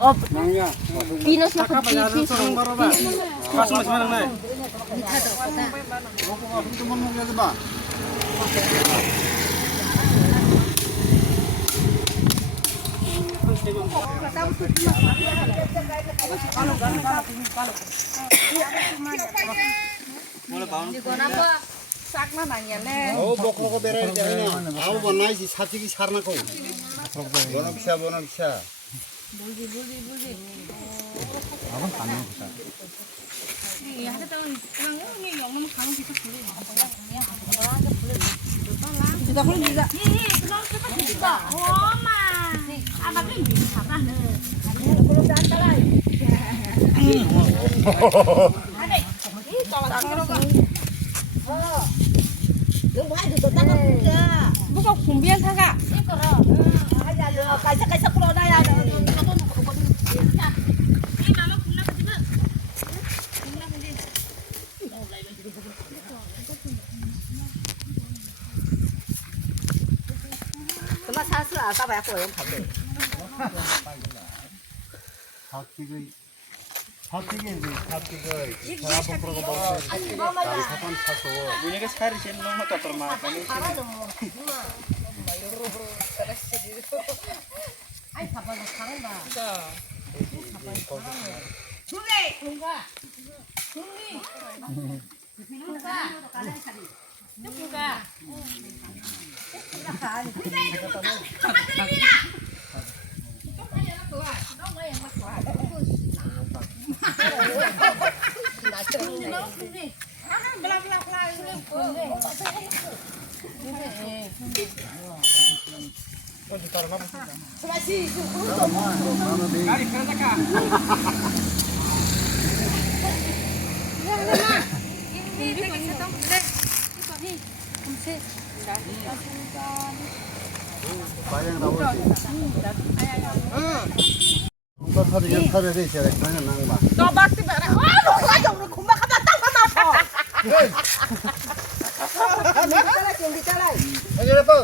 Oh, Pinos na ko Pinos. 싹만 아니야네. 먹고 베라이 되네. 아우 번나이지 사직이 살나고. 번업샤. 물지. 아무 가능 없어. 이 하다는 그냥 형이 영남 강은 계속 불러. Kita pun juga. 그럼 세번 드린다. 엄마. 아, 나 그럼 미리 잡아. Belum datang lagi. 뭐가 공비한 사가? Kaisa pulau daya. Cuma 사슬 아까 봐야 고용 가게. 사직이 사람 보고 먹어. 사람 사서. Bunyinya sekali sih nomor motor mah. Ay, sabah na sarang ba? Bayang rawat. Untuk hari ini saya kena nangba. Ayo apa?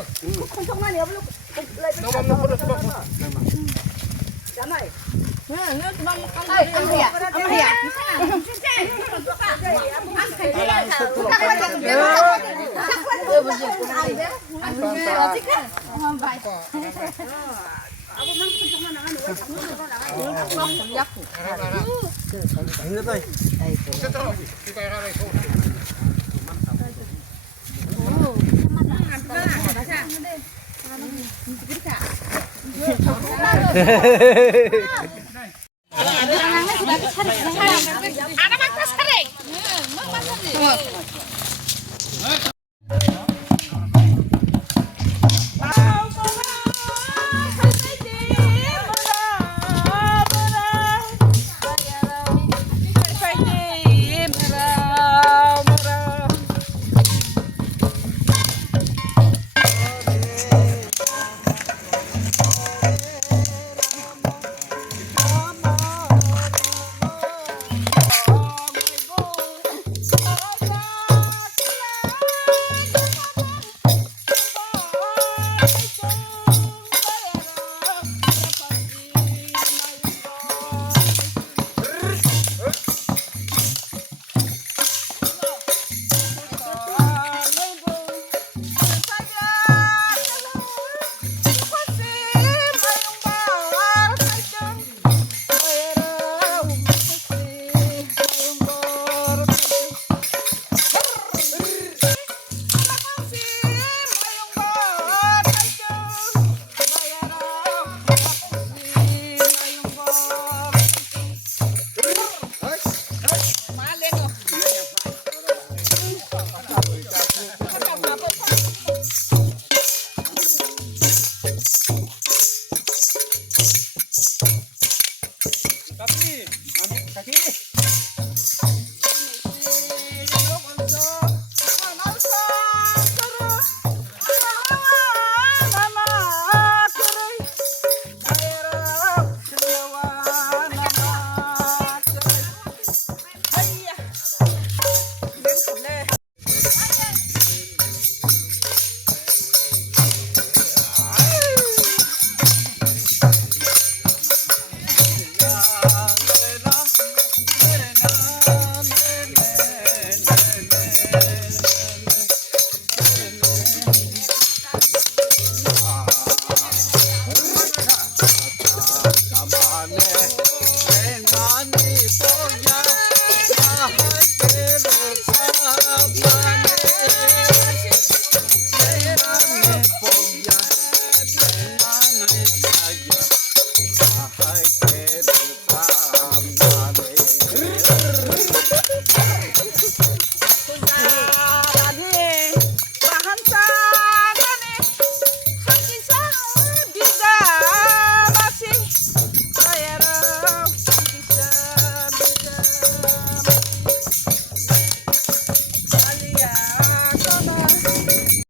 알아봤다 사래.